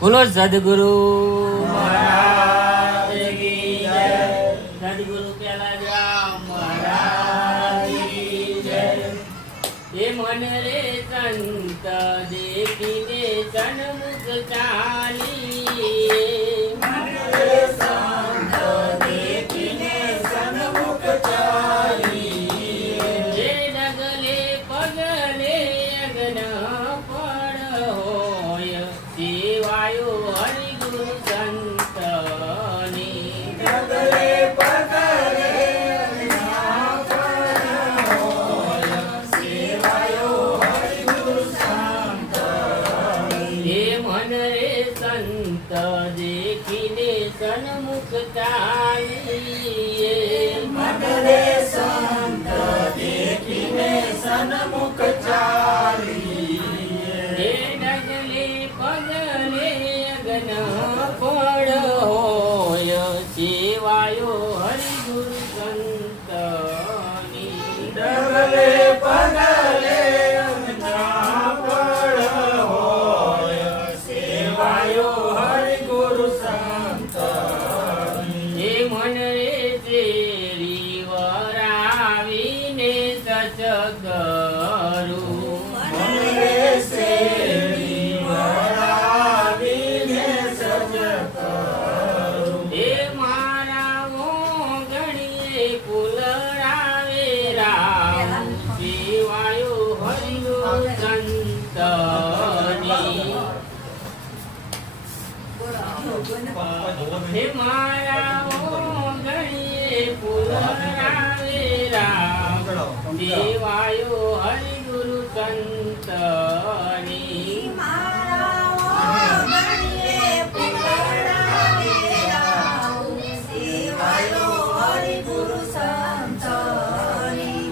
બોલો સદગુરુ મહારાજ કી જય। સદગુરુ પેલા મહારાજ કી જય। એ મન રે સંત દેખીને સન્મુખ ચાલી, મન રે સંત દેખીને સન્મુખ ચાલી, જે ડગલે પગલે અગ્ન પડ હોય, સેવાયો હરિગુરુ સંતની। ડગલે પગલે અગ્ન પડ હોય, સેવાયો હરિગુરુ સંતની। એ મન રે સંત દેખીને સન્મુખ ચાલી, મન રે સંત દેખીને સન્મુખ ચાલી, એ ડગલે પગલે અગ્ન પડ હોય, સેવાયો હરિગુરુ સંતની। ડગલે પગલે અગ્ન પડ હોય, સેવાયો હરિગુરુ સંતની। એ મન રે તેરી વરાવીને સચ કરું, મન રે શેરી વરાવીને સચ કરું, એ મારા મોગણીએ કુલરાવે રામ, સેવાયો હરિગુરુ સંતની। હે મારા મોગણીએ કુલરાવે રામ, સેવાયો હરિગુરુ સંતની।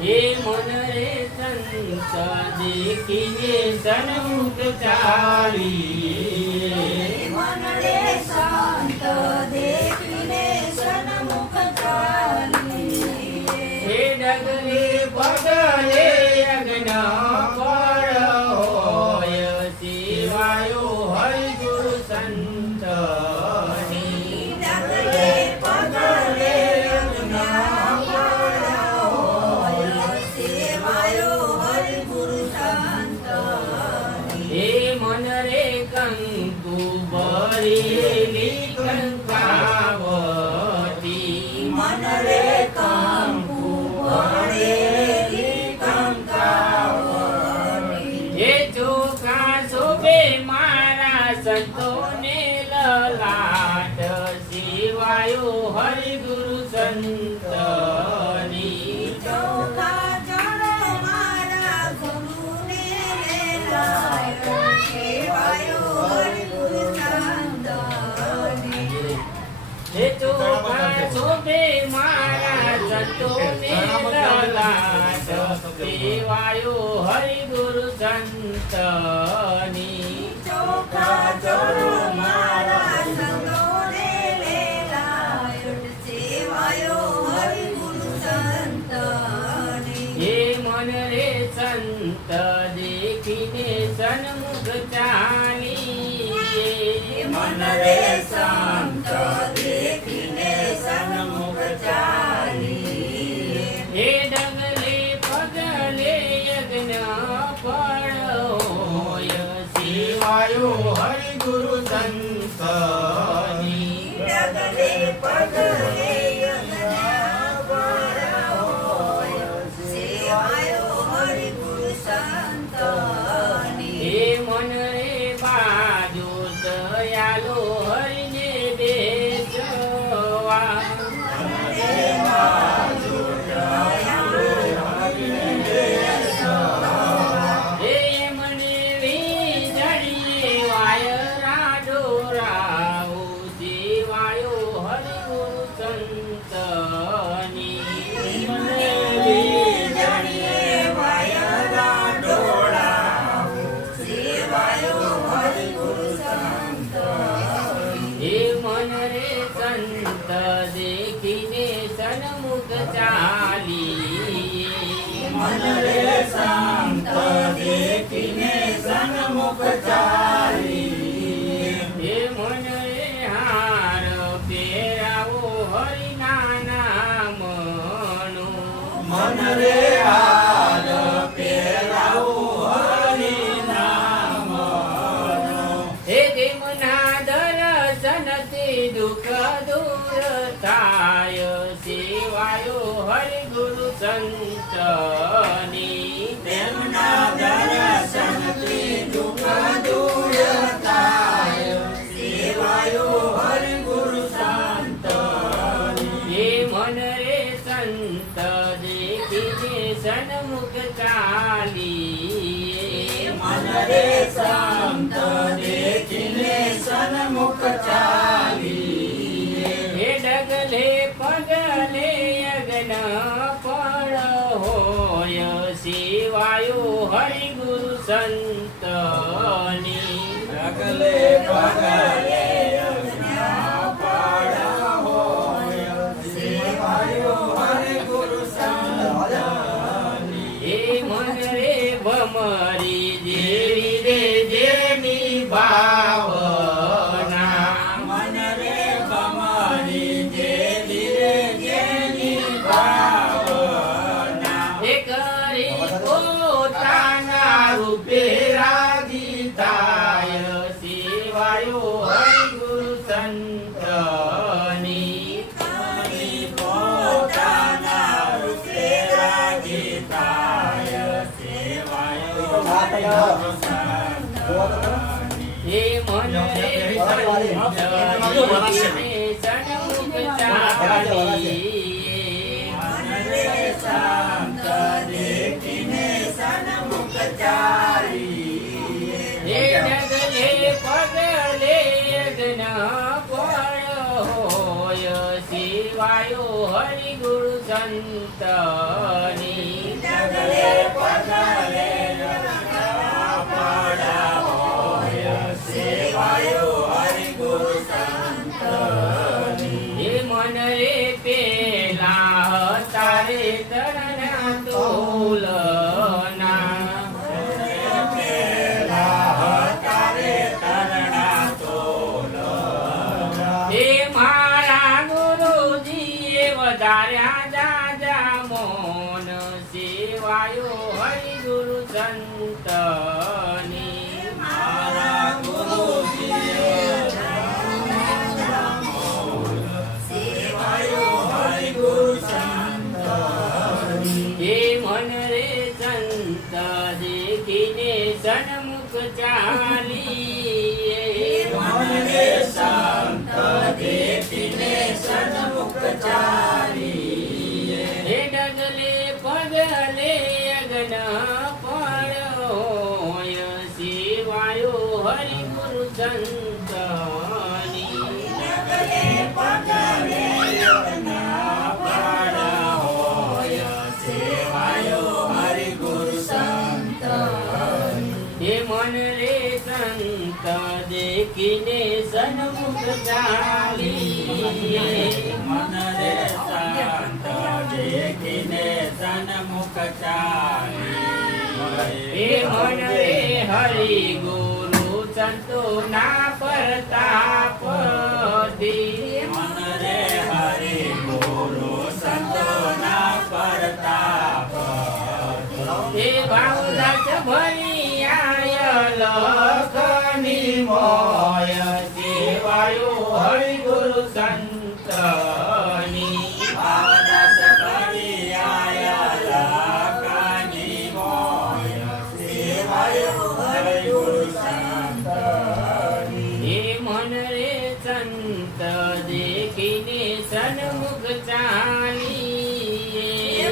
હે મન રે સંત દેખીને સન્મુખ ચાલી, મન રે સંત દેખીને સન્મુખ ચાલી, હે ડગલે પગલે અગ્ન પડ હોય, સેવાયો હરિગુરુ સંતની। ડગલે પગલે અગ્ન પડ હોય, સેવાયો હરિગુરુ સંતની। હે મન રે કંકુ ભરેલી કંકાવતી, મન રે કંકુ ભરેલી કંકાવતી, હે ચોખા શોભે મારા સંતોને લલાટ, સેવાયો હરિગુરુ સંતની। ચોખા ચણો મારા ગુરુને લેલાય, સેવાયો હરિગુરુ સંતની। હે ચોખા શોભે મારા સંતોને લલાટ, સેવાયો હરિગુરુ સંતની। ચોખા ચણો મારા સંતોને લેલાય, સેવાયો હરિગુરુ સંતની। હે મન રે સંત દેખીને સન્મુખ ચાલી, મન રે સંત દેખીને સન્મુખ ચાલી, હે ડગલે પગલે યજ્ઞ પડ હોય, સેવાયો હરિગુરુ સંતની। ડગલે પગલે યજ્ઞ પડ હોય, સેવાયો હરિગુરુ સંતની। હે મન રે બાજુ દયાલો હરિને બેસવા, હે મને વીજળીએ વાયરા ડોરાવો, સેવાયો હરિગુરુ સંતની। મને વીજળીએ વાયરા ડોળાવો, સેવાયો હરિગુરુ સંતની। હે મન રે સંત દેખીને સન્મુખ ચાલી, મન રે સંત દેખીને સન્મુખ ચાલી, હે હે તેમના દર્શનથી દુઃખ દૂર થાય સેવાયો હરિ ગુરુ સંતની તેમના દર્શનથી દુઃખ દૂર થાય સેવાયો હરિ ગુરુ સંતની એ મન રે સંત દેખીને સન્મુખ ચાલી મન રે સંત દેખીને સન્મુખ ચાલી હે ડગલે પગલે અગ્ન પણ હોય સેવાયો હરિ ગુરુ સંતની ડગલે પગલે અજ્ઞાપણ હોય સેવાયો હરિ ગુરુ સંતની હે મન રે ભમરી જેવી રે જેની ભાવના મન રે ભમરી જેવી રે જેની ભાવના હે કરી પોતાના રૂપે રાજી થાય સેવાયો હરિ ગુરુ સંતની હરિ પોતાના રૂપે રાજી થાય સેવાયો હરિ ગુરુ સંતની હે મન રે સન્મુખ ચાલી મન રે સંત દેખીને સન્મુખ ચાલી હે ડગલે પગલે અગ્ન પણ હોય સેવાયો હરિ ગુરુ સંતની ડગલે પગલે પડા હોય સેવાયો હરિ ગુરુ સંતની હે મન રે પેલા તારે તરના તોલના તારે તરણા તોલના હે મારા ગુરુજીએ વધાર્યા જાજા મોન સેવાયો હરિ ગુરુ સંતની મારા ગુરુજીએ સેવાયો હરિ ગુરુ સંતની હે મન રે સંત દેખીને સન્મુખ ચાલી મન રે સંત દેખીને સન્મુખ ચાલી હે ડગલે પગલે અગ્ન પણ હોય સેવાયો હરિ ગુરુ સંતની ડગલે પગલે અજ્ઞા પાડા હોય સેવાયો હરિ ગુરુ સંતની હે મન રે સંત દેખીને સન્મુખ ચાલી મન રે સંત દેખીને સન્મુખ ચાલી હે મન રે હરિ ગુરુ સંતો ના પ્રતાપથી મન રે હરિ ગુરુ સંતોના પ્રતાપ હે ભાવદાસ ભરી આય લખની મોય સેવાયો હરિ ગુરુ સંતની ભાવદાસ કરી આયા લાકાની મોય સેવાયો હરિ ગુરુ સંતની હે મન રે સંત દેખીને સન્મુખ ચાલી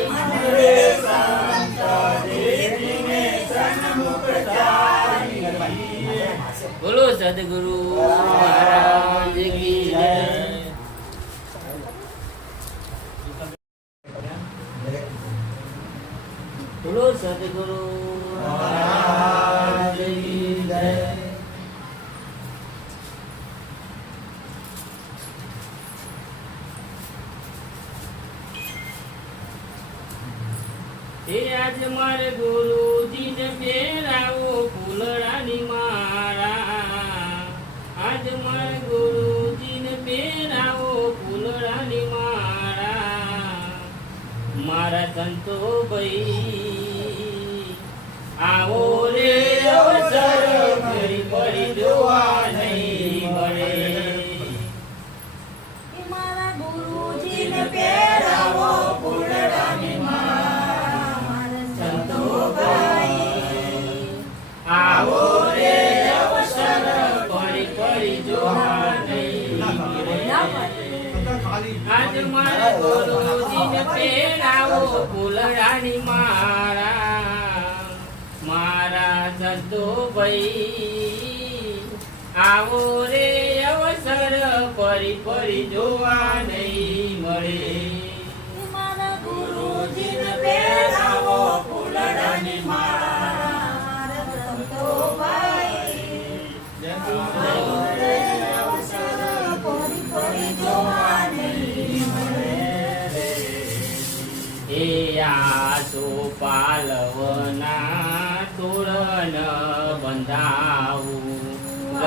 મન રે સંત દેખીને સન્મુખ ચાલી બોલો સદગુરુ મહારાજ કી જય બોલો સદગુરુ મહારાજ કી જય હે આજ મારે ગુરુજીને પહેરાવો ફૂલડાની માળા આજ મારે ગુરુજીને પહેરાવો ફૂલડાની માળા મારા સંતો ભાઈ આવો રે અવસર ફરી ફરી જોવા આજ મારા ગુરુજીને પહેરાવો ફૂલડાની માળા મારા સંતો ભાઈ આવો રે અવસર ફરી ફરી જોવા નહીં મળે મારા ગુરુજીને પહેરાવો ફૂલડાની માળા મારા સંતો ભાઈ આવો રે અવસર ફરી ફરી જોવા નહીં મળે એ આસો પાલવના તોરણ બંધાવું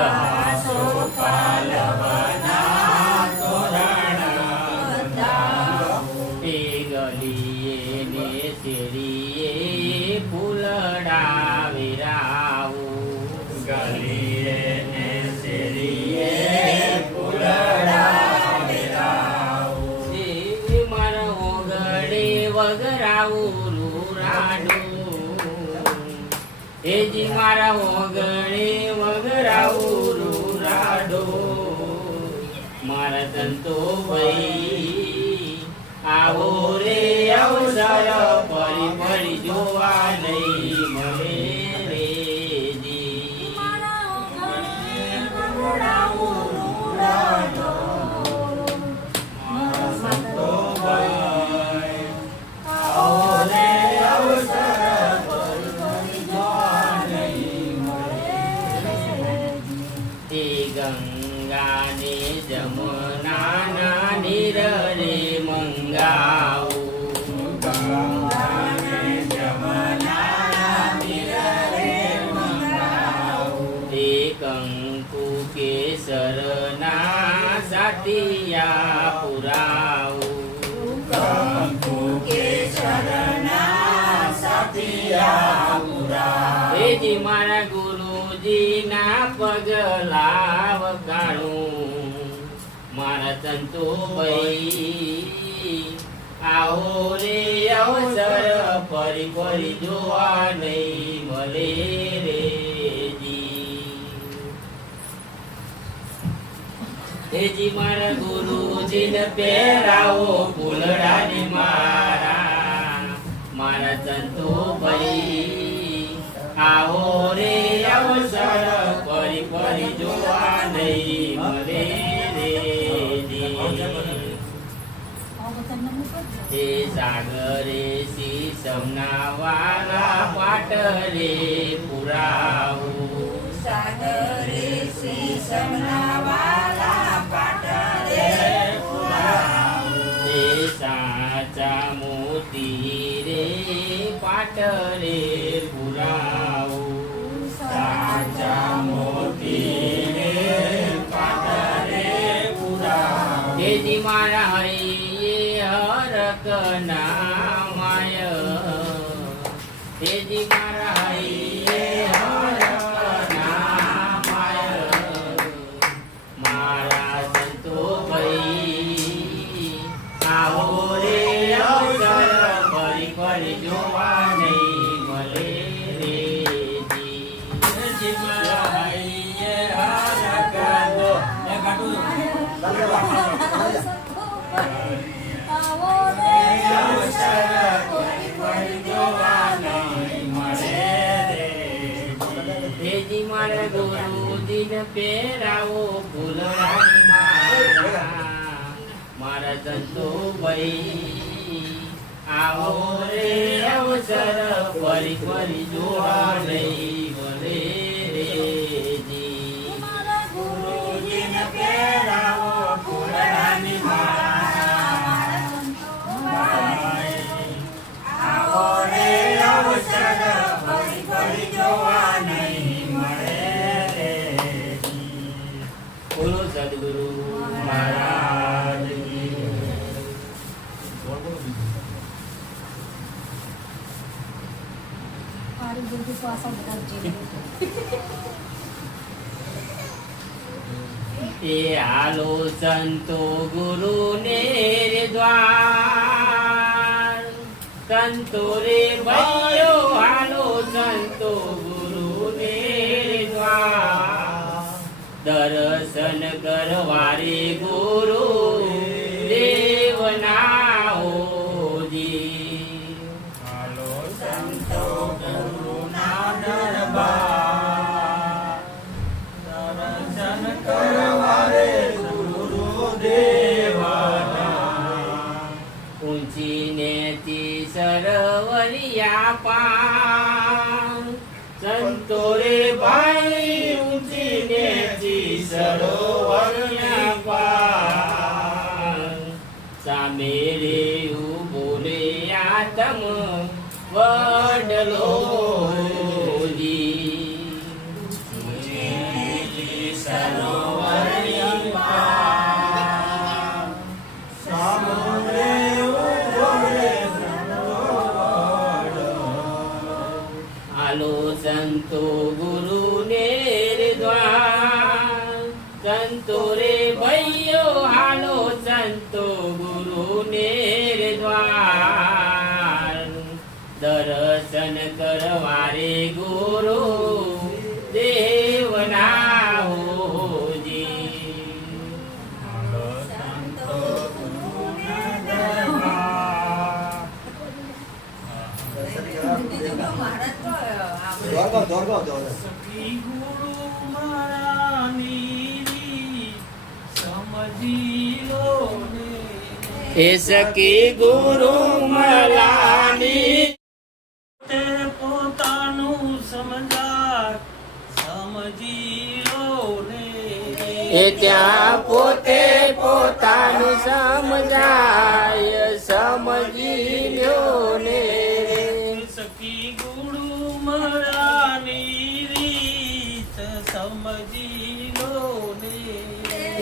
આસો પાલવના તોરણ બંધાવું એ ગલીએ ને શેરીએ ફૂલડા વેરાવું ગલીએ ને શેરીએ ફૂલડા વેરાવું એ મારા ઓગળે વગરાવું રૂરાડું એજી મારા ઓગળે વગરાવું રૂરાડો મારા સંતો ભાઈ આવો રે અવસર ફરી ફરી જોવા નહીં મળે રેજી એ ગંગા ને જમુના ના નીર રે મંગાવું એ કંકુ કેસર ના સાતિયા પુરાવું એજી મારા ગુરુજી ના પગલા વગાડું મારા સંતો ભાઈ આવો રે અવસર ફરી ફરી જોવા નહીં મળે રેજી એજી મારા ગુરુજીને પહેરાવો ફૂલડાની મારા મારા સંતો ભાઈ આવો રે અવસર ફરી ફરી જોવા નહીં મળે રે સાગરે શીશમના વાલા પાટ રે પુરાવું સાગરે શીશમના વાલા પાટરે પુરાવું એ સાચા મોતી રે પાટ રે પુરાવું સાચા મોતી રે પાટરે પુરાવું એજી મારા હૈયે હરક નામાય એજી મારા હૈયે હરક નામાય મારા સંતો ભાઈ આવો રે અવસર ફરી ફરી જોવા નહીં મળે રેજી એજી મારા હૈયે હરક દો એ કાટુ એજી મારા ગુરુજીને પહેરાવો ફૂલડાની માળા મારા સંતો ભાઈ આવો રે અવસર ફરી ફરી જોવા નહીં મળે રેજી મારા ગુરુજીને પહેરાવો ફૂલડાની માળા આવો રે અવસર ફરી ફરી જોવા નહીં મળે બોલો સદગુરુ મહારાજ કી જય. એ હાલો સંતો ગુરુ ને રે દ્વાર સંતો રે ભાઈઓ હાલો સંતો ગુરુ ને રે દ્વાર દર્શન કરવા રે ગુરુ રે બનાવોજી. હાલો સંતો ગુરુના દરબાર, દર્શન કરવા રે ગુરુદેવના. ઊંચી નેતી સરવરિયા પાન, સંતો રે ભાઈ ઊંચી નેતી સરોવરિયા પાન. સામે રે ઉભો રે આતમ વડલોજી. સરોવરની પાર, સામુદ્રે ઉભો રે સરોવર. હાલો સંતો ગુરુ ને દ્વાર, સંતો રે ભાઈઓ હાલો સંતો ગુરુ ને દ્વાર. દર્શન કરવા રે ગુરુ દેવના હોજી. હાલો સંતો ગુરુના દરબાર. સખી ગુરુ મારાની સમજી લો ને. એ સખી ગુરુ મલાની, તે પોતાનું સમજાય સમજી લો ને. એ ત્યાં પોતે પોતાનું સમજાય સમજી લ્યો ને. સખી ગુરુ મારાની રીત સમજી લો ને.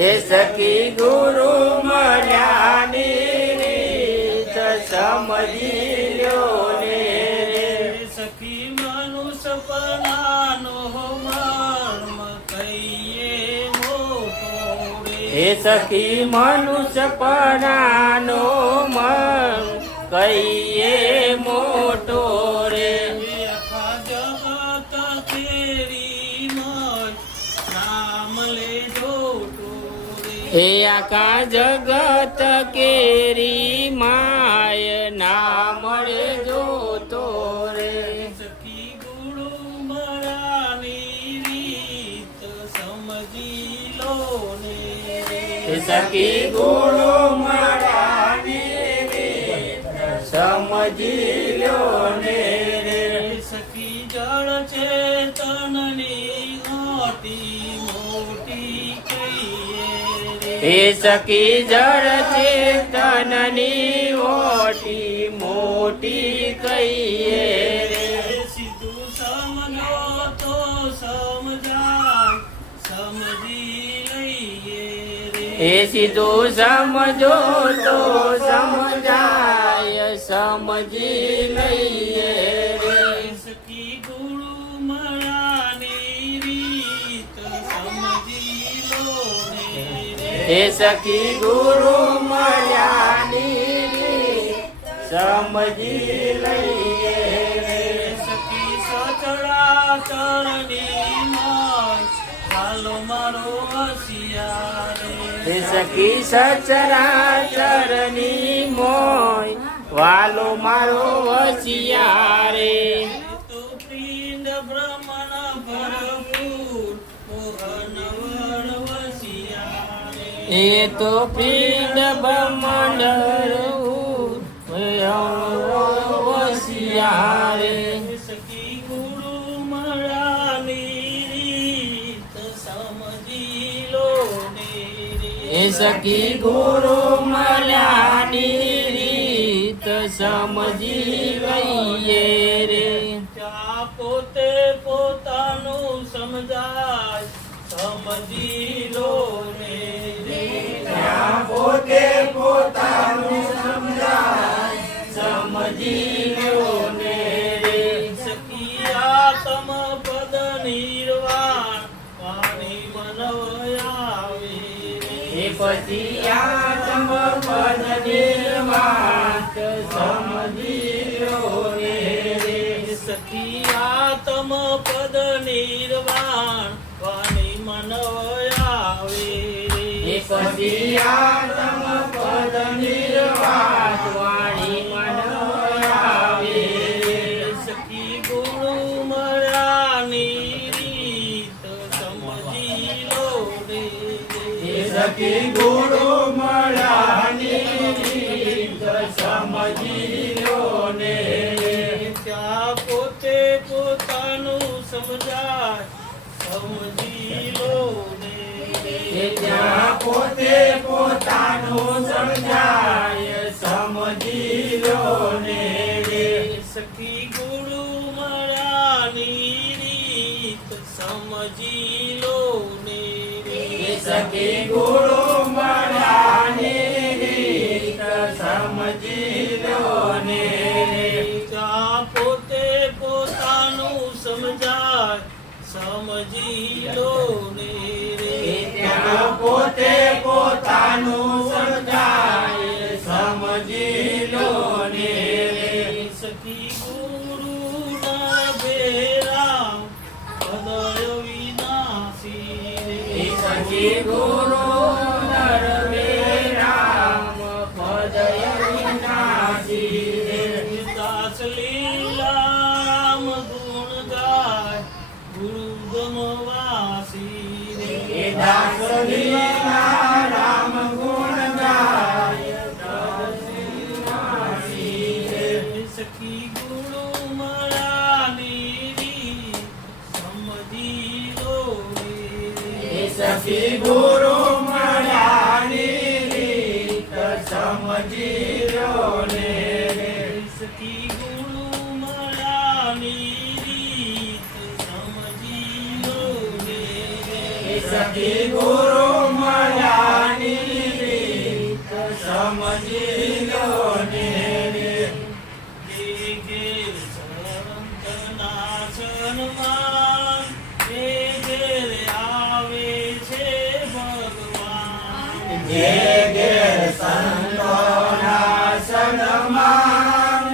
એ સખી ગુરુ મળ્યાની રીત સમજી લ્યો ને. સખી મનુષ્ય પનાનો મર્મ કહીએ મોટો રે. એ સખી મનુષ્ય પરાનો મન કહીએ મોટો રે. આખા જગત તેરી મન નામ લેજો તો રે. એ આખા જગત કેરી માય ના મળે જોતો રે. સખી ગુરુ મારાની રીત સમજી લો ને. એ સખી ગુરુ મળ્યાની રીત સમજી લ્યો ને રે. સખી જળ ચેતનની મોટી મોટી કહીએ રે. એ સખી જળ ચેતનની મોટી મોટી કહીએ રે. સીધું સમજો તો સમજાય સમજી લઈએ રે. એ સીધું સમજો તો સમજાય સમજી લઈએ રે. સખી ગુરુ મારાની રીત સમજી લો ને. એ સખી ગુરુ મળ્યાની રીત સમજી લઈએ રે. સખી સચરાચરની મન હાલો મારો હસિયારે. એ સખી સચરાચરની મોય વાલો મારો વસિયારે. તો પિંડ બ્રહ્મણ ભરપૂર મોહન વર વસિયારે. એ તો પિંડ બ્રહ્માંડ વસિયારે. સખી ગુરુ મારાની રીત સમજી લો ને રે. એ સખી ગુરુ મળ્યાની રીત સમજી લઈએ રે. ત્યાં પોતે પોતાનું સમજાય સમજી લો ને રે. ત્યાં પોતે પોતાનું સમજાય સમજી લ્યો ને રે. સખી આત્મ પદ નિર્વાણ પાણી મનવયાવે એ પછી આત્મ પદ નિર્વાત સમજી લ્યો ને રે. સખી આત્મ પદ નિર્વાણ પાણી મનવયાવે એ પછી આત્મ પદ નિર્વાત સખી ગુરુ મળ્યાની રીત સમજી લો ને ત્યાં પોતે પોતાનું સમજાય સમજી લો ને ત્યાં પોતે પોતાનું સમજાય સમજી લો ને સખી ગુરુ મળ્યાની રીત સમજી લો ને સખી ગુરુ મળ્યાની રીત સમજી લો ને ત્યાં પોતે પોતાનું સમજાય સમજી લો ને ત્યાં પોતે પોતાનું સમજાય સમજી લો ને સખી ગુરુ ના બેરા હૃદય વિનાશી સખી ગુરુ નરવે રામ પદય વિનાશી દાસ લીલા રામ ગુણ ગાય ગુરુ ગમવાસી દાસ લીલા રામ ગુણ ગાય દાસ વિનાશી સખી ગુરુ મળ્યાની રીત સમજી લો ને સખી ગુરુ મળ્યાની રીત સમજી લો ને સખી ગુરુ મળ્યાની રીત સમજી લો ને સખી ગુરુ મળ્યાની રીત સમજી લો ને ઘેર સંતના સન્માન ઘેર આવે છે ભગવાન જે ઘેર સંતોના સન્માન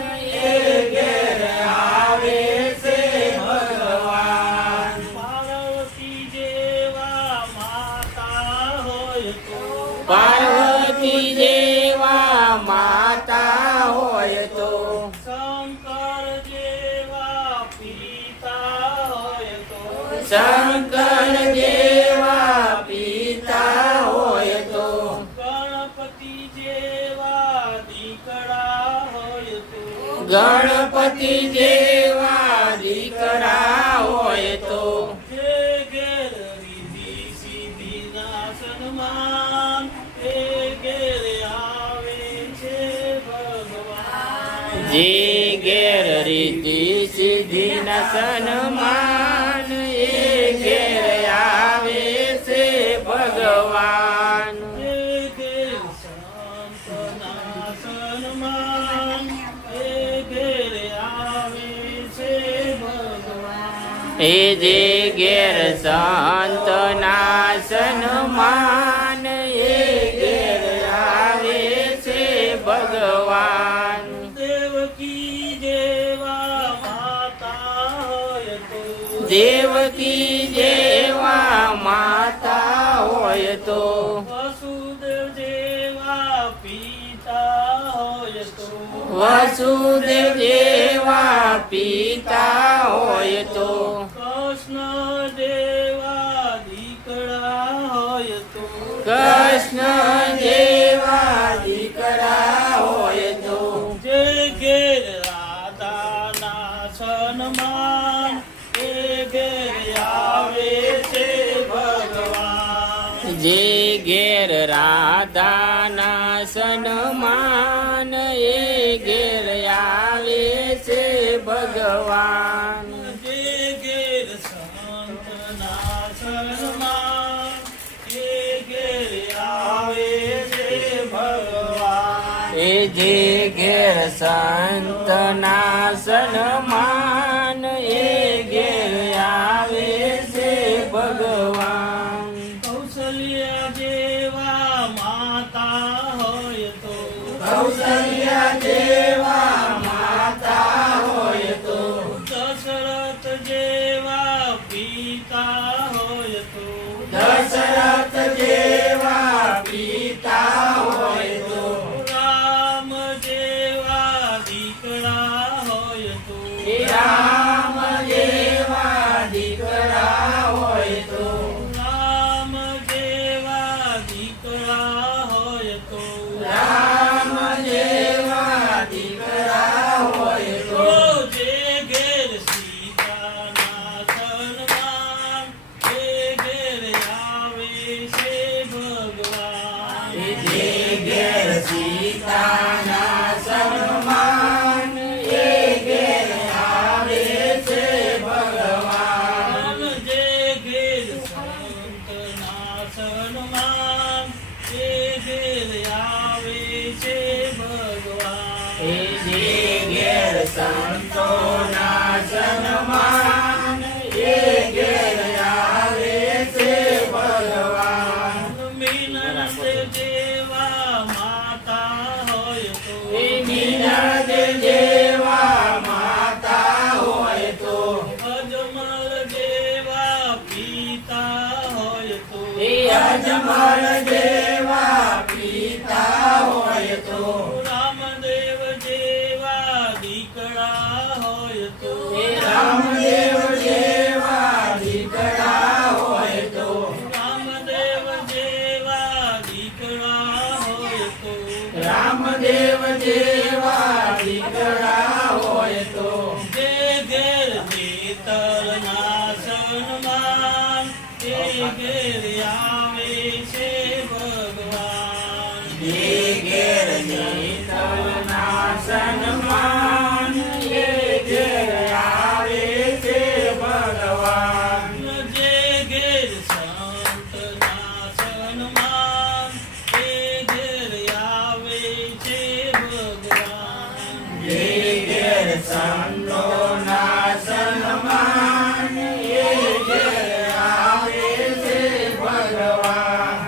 એ ઘેર આવે છે ભગવાન પાર્વતી જેવા માતા હોય તો પાર્વતી જેવા માતા હોય તો શંકર જેવા પિતા હોય તો શંકર જેવા પિતા હોય તો ગણપતિ જેવા દીકરા હોય તો ગણપતિ જેવા દીકરા હોય તો જે ઘેર રીધિ સિદ્ધિના સન્માન એ ઘેર આવે છે ભગવાન જે ઘેર રીતિ સિદ્ધિ ન સન્માન એ ઘેર આવે છે ભગવાન જે ઘેર સંતના સન્માન એ ઘેર આવે છે ભગવાન એ જે ઘેર સંતના સન્માન એ ઘેર આવે છે ભગવાન દેવકી જેવા માતા હોય તો દેવકી જેવા માતા હોય તો વસુદેવ જેવા પિતા હોય તો વસુદેવ જેવા પિતા હોય તો કૃષ્ણ જેવા દીકરા હોય તો કૃષ્ણ જેવા દીકરા હોય તો જે ઘેર રાધાના સન્માન એ ઘેર આવે છે ભગવાન જે ઘેર રાધાના સન્માન એ ઘેર આવે છે ભગવાન જે ઘેર સંતના સન્માન એ ઘેર આવે છે ભગવાન એ જે ઘેર સંતના સન્માન એ ઘેર આવે છે ભગવાન કૌશલ્યા જેવા માતા હોય તો કૌશલ્યા જેવા માતા હોય તો દશરથ જેવા પિતા હોય તો દશરથ જેવા પિતા હોય તો રામ જેવા દીકરા હોય તો રામ જેવા દીકરા હોય તો રામ જેવા દીકરા દીકરા હોય તો રામ જેવા દીકરા હોય તો જે ઘેર સીતાના સન્માન એ ઘેર આવે છે ભગવાન જે ઘેર સીતાના સન્માન એ ઘેર આવે છે ભગવાન જે ઘેર સંતના સન્માન એ ઘેર આવે છે ભગવાન એ જે ઘેર સંતોના સન્માન એ ઘેર આવે છે ભગવાન મિનત જેવા માતા હોય તો એ મિનત જેવા માતા હોય તો અજમલ જેવા પિતા હોય તો એ અજમલ જેવા પિતા હોય તો રામદેવ જેવા દીકરા હોય તો એ રામદેવ જેવા દીકરા હોય તો રામદેવ જેવા દીકરા હોય તો રામદેવ જેવા દીકરા હોય તો જે ઘેર જેતરના સન્માન એ ઘેર આવે છે ભગવાન જે ઘેર જેતરના સન્માન એ ઘેર આવે છે ભગવાન જે ઘેર સંતના સન્માન એ ઘેર આવે છે ભગવાન જે ઘેર સંતોના સન્માન એ ઘેર આવે છે ભગવાન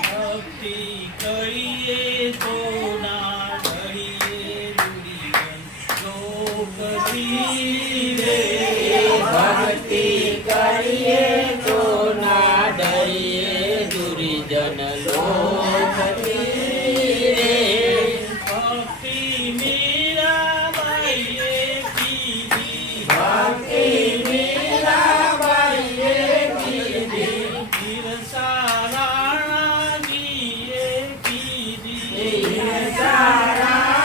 ભક્તિ કરીએ તો ના ડરીએ દુર્જન લોકથી રે ભક્તિ કરીએ તો ના ડરીએ દુર્જન લોકથી રે ભક્તિ મીરાબાઈએ કીધી ભક્તિ મીરાબાઈએ કીધી બિરસા રાણાજીએ કીધી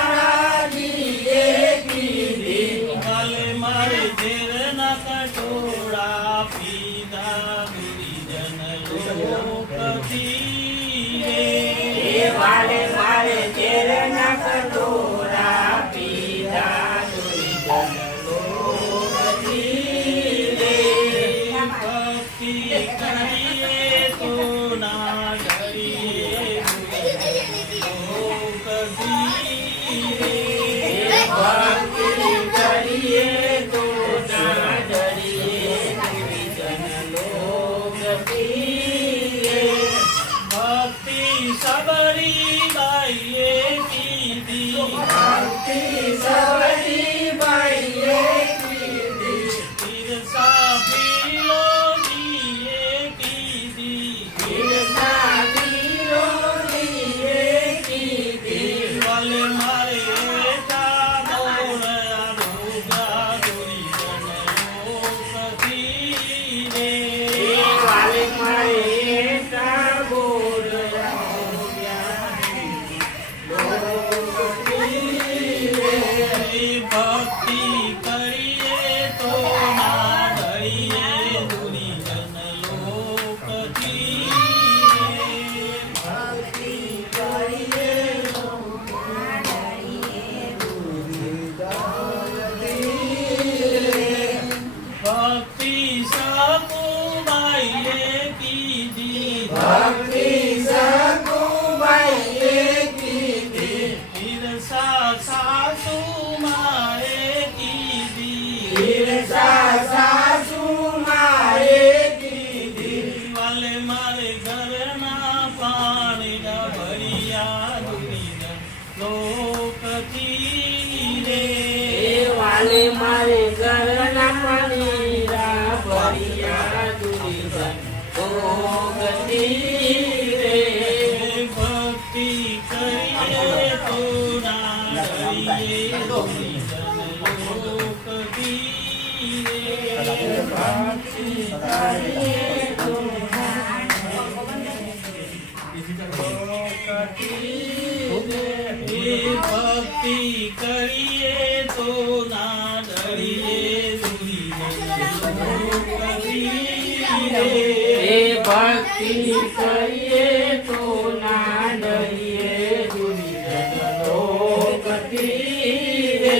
ઈશારાજીએ કીધી ભલે મારે ઝેરના કટોરા પીધા દુર્જન લોકથી એ રે વાલે વાલે તેરના કટોરા પીધા દુર્જન લોકથી રે ભક્તિ કરીએ તો ના ડરીએ લોકથી રે ભક્તિ કરીએ તો ના ડરીએ દુર્જન લોકથી રે ભક્તિ સબરી બાઈએ કીધી ભક્તિ સવરી બાઈએ કીધી બિરસા ફિલોજીએ કીધી ઈર્ષા વિરોધીએ કીધી વાલે મારે એટા બોળા રોગા દુર્જન લોકથી રે વાલે મારે ટાગોર ભક્તિ કરીએ તો ના ડરીએ દુર્જન લોકથી ભક્તિ કરીએ ભક્તિ સકુબાઈએ કીધી ભક્તિ સકુબાઈએ કીધી ઈર્ષા સાસુ માએ કીધી ઈર્ષા સાસુ માએ કીધી વાલે મારે ઘરના પાણીના ભરિયા દુર્જન લોકથી રે વાલે મારે ઘરના પનીરા ભરિયા દુર્જન ભોગતી રે ભક્તિ કરીએ તો ના ડરીએ દુર્જન લોકથી રે ભક્તિ કરીએ તો Oh એ ભક્તિ કરીએ તો ના ડરીએ એ ભક્તિ કરીએ તો ના ડરીએ દુર્જન લોકથી રે.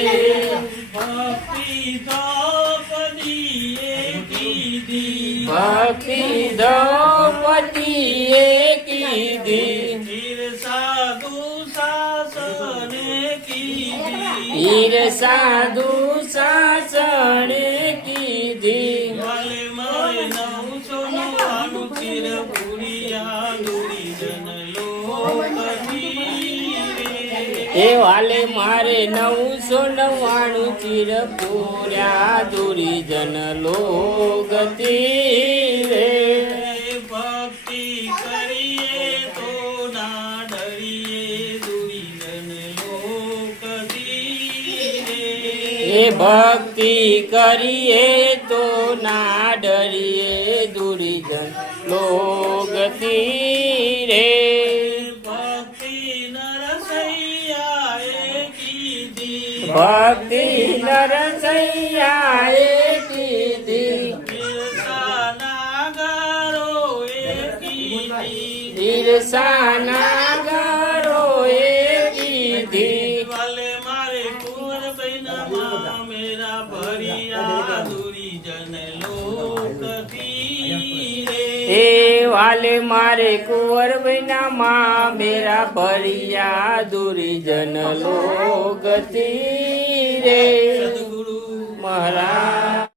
ભક્તિ દ્રૌપદીએ કીધી ભક્તિ દ્રૌપદીએ કીધી વીર સાધુ શાસને કીધી વીર સાધુ શાસને કીધી વાલે મારે 999 ચિરપુરિયા દુર્જન લોકથી એ વાલે મારે 999 ચિર પૂર્યા દુર્જન લોકથી રે. ભક્તિ કરીએ તો ના ડરીએ દુર્જન લોકથી એ ભક્તિ કરીએ તો ના ડરીએ દુર્જન લોકથી રે. ભક્તિ નરસૈયાએ કીધી ભક્તિ નરસૈયાએ કીધી બિરસા નાગરોએ કીધી ઈર્ષાના ગરોએ કીધી વાલે મારે કુંવરબેનમાં મેરા ભરિયા દુર્જન લોકથી એ વાલે મારે કુંવરબૈનામાં મેરા ભરિયા દુર્જન લોકથી રે. સદગુરુ મહારાજ